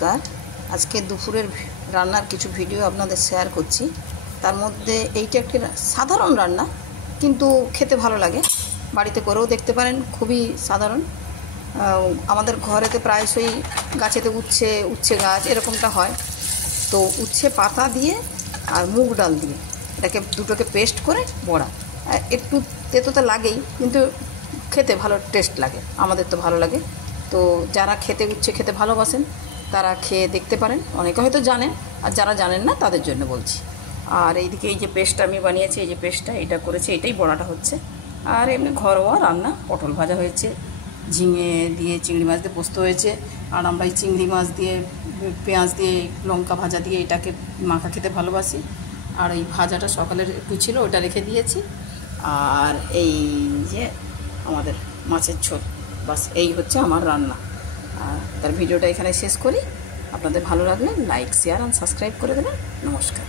নমস্কার। আজকে দুপুরের রান্নার কিছু ভিডিও আপনাদের শেয়ার করছি। তার মধ্যে এইটা একটি সাধারণ রান্না, কিন্তু খেতে ভালো লাগে। বাড়িতে করেও দেখতে পারেন, খুবই সাধারণ। আমাদের ঘরেতে প্রায়শই গাছেতে উচ্ছে গাছ এরকমটা হয়। তো উচ্ছে পাতা দিয়ে আর মুগ ডাল দিয়ে এটাকে দুটোকে পেস্ট করে বড়া, একটু তেতো তো লাগেই, কিন্তু খেতে ভালো টেস্ট লাগে, আমাদের তো ভালো লাগে। তো যারা উচ্ছে খেতে ভালোবাসেন তারা খেয়ে দেখতে পারেন। অনেকে হয়তো জানেন, আর যারা জানেন না তাদের জন্য বলছি। আর এইদিকে এই যে পেস্টটা আমি বানিয়েছি, এই যে পেস্টটা এটা করেছি, এটাই বড়াটা হচ্ছে। আর এমনি ঘরোয়া রান্না, পটল ভাজা হয়েছে, ঝিঙে দিয়ে চিংড়ি মাছ দিয়ে পোস্ত হয়েছে। আর আমরা এই চিংড়ি মাছ দিয়ে পেঁয়াজ দিয়ে লঙ্কা ভাজা দিয়ে এটাকে মাখা খেতে ভালোবাসি। আর এই ভাজাটা সকালের একটু ছিল, ওটা রেখে দিয়েছি। আর এই যে আমাদের মাছের ঝোল, বাস এই হচ্ছে আমার রান্না। আর তার ভিডিওটা এখানে শেষ করি। আপনাদের ভালো লাগলে লাইক, শেয়ার আর সাবস্ক্রাইব করে দেবেন। নমস্কার।